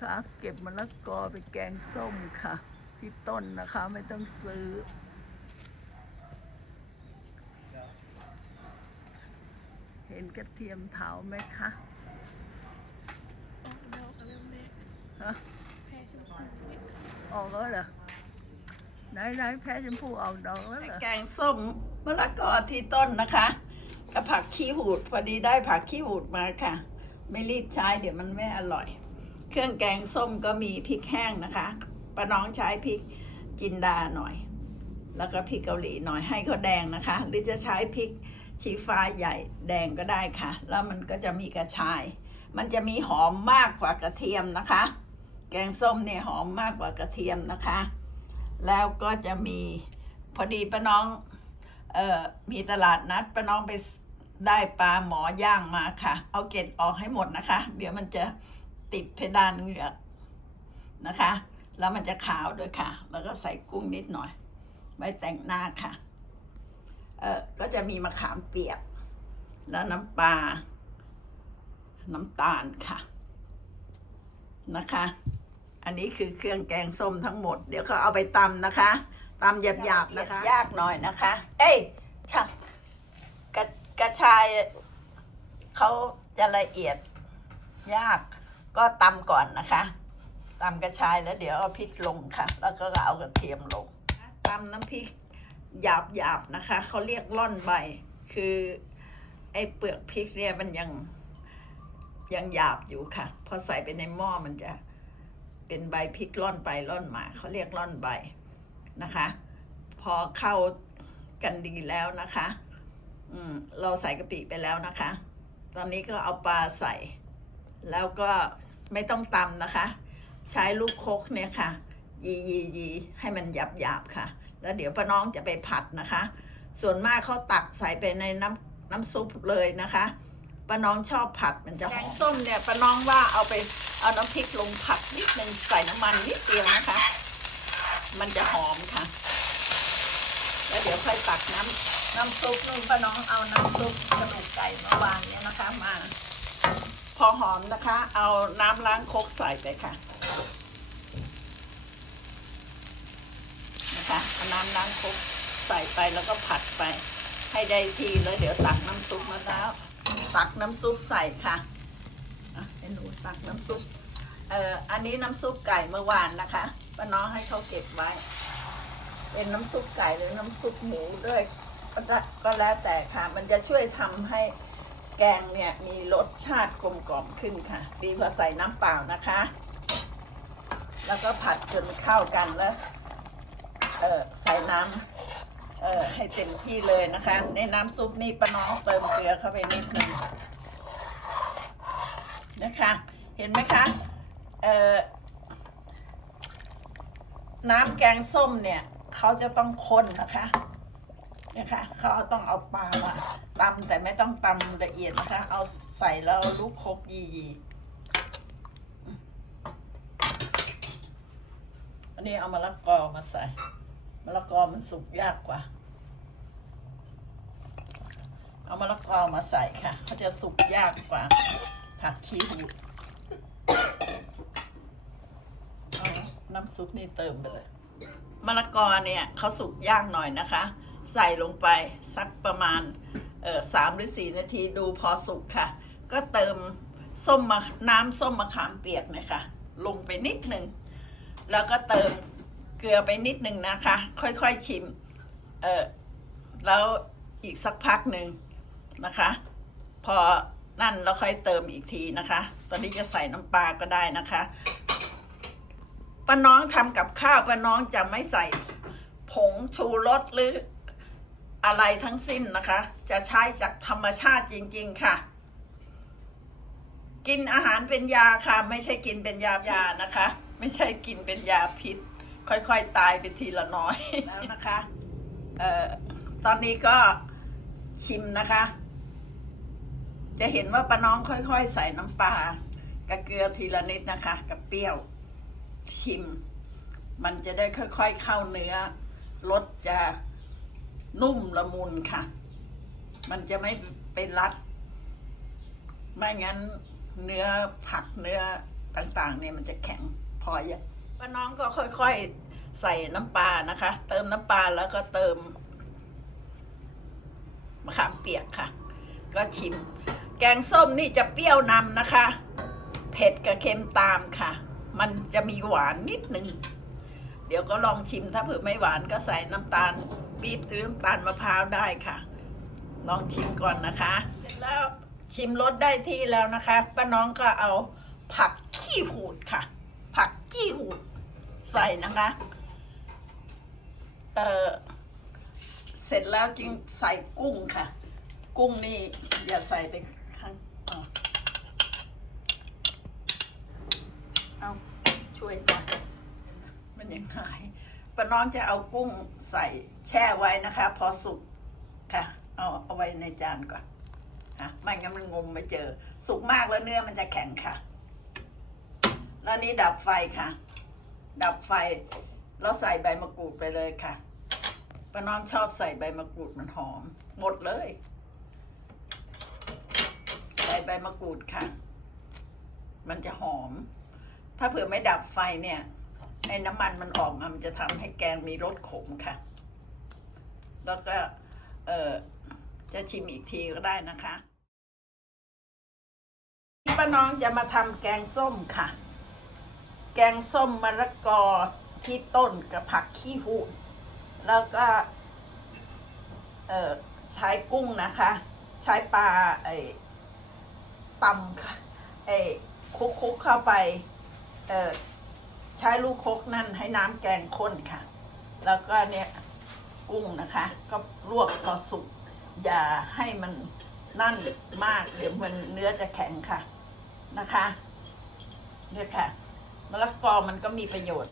คะ เก็บมะละกอไปแกงส้มค่ะ ที่ต้นนะคะไม่ต้องซื้อ เห็นกระเทียมเถาไหมคะออกดอกแล้วแม่ฮะแพ้ชมพูเนี่ยออกแล้วเหรอไหนไหนแพ้ชมพูออกดอกแล้วเหรอแกงส้มมะละกอที่ต้นนะคะกับผักขี้หูดพอดีได้ผักขี้หูดมาค่ะ ไม่รีบใช้เดี๋ยวมันไม่อร่อย เครื่องแกงส้มก็มีพริกแห้งนะคะป้าน้องใช้พริกจินดาหน่อย แล้วก็พริกเกาหลีหน่อยให้เขาแดงนะคะ หรือจะใช้พริกชี้ฟ้าใหญ่แดงก็ได้ค่ะ แล้วมันก็จะมีกระชาย มันจะมีหอมมากกว่ากระเทียมนะคะ แกงส้มเนี่ยหอมมากกว่ากระเทียมนะคะ แล้วก็จะมีพอดีป้าน้องเอ่อมีตลาดนัดป้าน้องไปได้ปลาหมอย่างมาค่ะ เอาเกล็ดออกให้หมดนะคะ เดี๋ยวมันจะ ติดเพดานเหงือกนะคะ แล้วมันจะขาวด้วยค่ะ แล้วก็ใส่กุ้งนิดหน่อยไว้แต่งหน้าค่ะ เออก็จะมีมะขามเปียก แล้วน้ำปลา น้ำตาลค่ะ นะคะ อันนี้คือเครื่องแกงส้มทั้งหมด เดี๋ยวเขาเอาไปตำนะคะตำหยาบๆนะคะ ยากหน่อยนะคะ เอ้ยชะกระกระชายเขาจะละเอียดยาก ก็ตำก่อนนะคะตำกระชายแล้วเดี๋ยวเอาพริกลงค่ะ แล้วก็เอากระเทียมลงตำน้ำพริกหยาบๆนะคะเขาเรียกล่อนใบ คือไอ้เปลือกพริกเนี่ยมันยังยังหยาบอยู่ค่ะ พอใส่ไปในหม้อมันจะเป็นใบพริกร่อนไปร่อนมาเขาเรียกร่อนใบนะคะ พอเข้ากันดีแล้วนะคะ อืมเราใส่กะปิไปแล้วนะคะ ตอนนี้ก็เอาปลาใส่ แล้วก็ไม่ต้องตำนะคะ ใช้ลูกคกเนี่ยค่ะ ยียียีให้มันหยาบหยาบค่ะ แล้วเดี๋ยวป้าน้องจะไปผัดนะคะ ส่วนมากเขาตักใส่ไปในน้ำน้ำซุปเลยนะคะป้าน้องชอบผัดมันจะหอมแกงส้มเนี่ยป้าน้องว่าเอาไปเอาน้ำพริกลงผัดนิดนึงใส่น้ำมันนิดเดียวนะคะ มันจะหอมค่ะ แล้วเดี๋ยวค่อยตักน้ำน้ำซุปนู่นป้าน้องเอาน้ำซุปกระดูกไก่เมื่อวานเนี่ยนะคะมา อหอมนะคะ เอาน้ำล้างคกใส่ไปค่ะ นะคะเอาน้ำล้างคกใส่ไปแล้วก็ผัดไป ให้ได้ทีแล้วเดี๋ยวตักน้ำซุปมาแล้ว ตักน้ำซุปใส่ค่ะอะให้หนูตักน้ำซุปเอ่ออันนี้น้ำซุปไก่เมื่อวานนะคะป้าน้องให้เขาเก็บไว้ เป็นน้ำซุปไก่หรือน้ำซุปหมูด้วยก็ได้ก็แล้วแต่ค่ะ มันจะช่วยทำให้ แกงเนี่ยมีรสชาติกลมกล่อมขึ้นค่ะ ดีกว่าใส่น้ำเปล่านะคะ แล้วก็ผัดจนเข้ากันแล้วเออใส่น้ำเออให้เต็มที่เลยนะคะ ในน้ำซุปนี่ป้าน้องเติมเกลือเข้าไปนิดนึงนะคะ เห็นไหมคะเออน้ำแกงส้มเนี่ย เขาจะต้องข้นนะคะนะคะเขาต้องเอาปลามา ตำแต่ไม่ต้องตำละเอียดนะคะ เอาใส่แล้วลูกคกยียีอันนี้เอามะละกอมาใส่มะละกอมันสุกยากกว่า เอามะละกอมาใส่ค่ะเขาจะสุกยากกว่า ผักขี้หูน้ำซุปนี่เติมไปเลยมะละกอเนี่ยเขาสุกยากหน่อยนะคะ ใส่ลงไปสักประมาณ เออสามหรือสี่นาทีดูพอสุกค่ะ ก็เติมส้มมะน้ำส้มมะขามเปียกนะคะ ลงไปนิดหนึ่ง แล้วก็เติมเกลือไปนิดหนึ่งนะคะ ค่อยๆชิม เออแล้วอีกสักพักหนึ่งนะคะ พอนั่นเราค่อยเติมอีกทีนะคะ ตอนนี้จะใส่น้ำปลาก็ได้นะคะป้าน้องทำกับข้าวป้าน้องจะไม่ใส่ผงชูรสหรือ อะไรทั้งสิ้นนะคะ จะใช้จากธรรมชาติจริง ๆ ค่ะ กินอาหารเป็นยาค่ะ ไม่ใช่กินเป็นยายานะคะ ไม่ใช่กินเป็นยาพิษ ค่อยๆตายไปทีละน้อยแล้วนะคะเอ่อตอนนี้ก็ชิมนะคะ จะเห็นว่าป้าน้องค่อยๆ ใส่น้ำปลากับเกลือทีละนิดนะคะ กับเปรี้ยวชิม มันจะได้ค่อย ๆ เข้าเนื้อรสจะ นุ่มละมุนค่ะ มันจะไม่เป็นรัด ไม่งั้นเนื้อผักเนื้อต่างๆ เนี่ยมันจะแข็งพออย่างป้าน้องก็ค่อยๆ ใส่น้ำปลานะคะ เติมน้ำปลาแล้วก็เติมมะขามเปียกค่ะ ก็ชิม แกงส้มนี่จะเปรี้ยวนำนะคะ เผ็ดกับเค็มตามค่ะ มันจะมีหวานนิดหนึ่ง เดี๋ยวก็ลองชิมถ้าเผื่อไม่หวานก็ใส่น้ำตาล ปี๊บหรือน้ำตาลมะพร้าวได้ค่ะ ลองชิมก่อนนะคะเสร็จแล้วชิมรสได้ที่แล้วนะคะป้าน้องก็เอาผักขี้หูดค่ะ ผักขี้หูดใส่นะคะเออเสร็จแล้วจึงใส่กุ้งค่ะ กุ้งนี่อย่าใส่ไปข้างเอาเอาช่วยหน่อยมันยังหาย ป้าน้องจะเอากุ้งใส่แช่ไว้นะคะ พอสุกค่ะ เอาเอาไว้ในจานก่อนค่ะไม่งั้นมันงมไม่เจอ สุกมากแล้วเนื้อมันจะแข็งค่ะ แล้วนี้ดับไฟค่ะ ดับไฟแล้วใส่ใบมะกรูดไปเลยค่ะป้าน้องชอบใส่ใบมะกรูดมันหอม หมดเลย ใส่ใบมะกรูดค่ะ มันจะหอม ถ้าเผื่อไม่ดับไฟเนี่ย ไอ้น้ำมันมันออกมามันจะทำให้แกงมีรสขมค่ะ แล้วก็เออจะชิมอีกทีก็ได้นะคะที่ป้าน้องจะมาทำแกงส้มค่ะ แกงส้มมะละกอที่ต้นกับผักขี้หูแล้วก็เออใช้กุ้งนะคะ ใช้ปลาไอ้ตำค่ะไอ้คุกคุกๆเข้าไป เออ ใช้ลูกคกนั่นให้น้ำแกงข้นค่ะ แล้วก็เนี่ยกุ้งนะคะ ก็ลวกพอสุก อย่าให้มันนั่นมาก เดี๋ยวมันเนื้อจะแข็งค่ะนะคะ เนี่ยค่ะมะละกอมันก็มีประโยชน์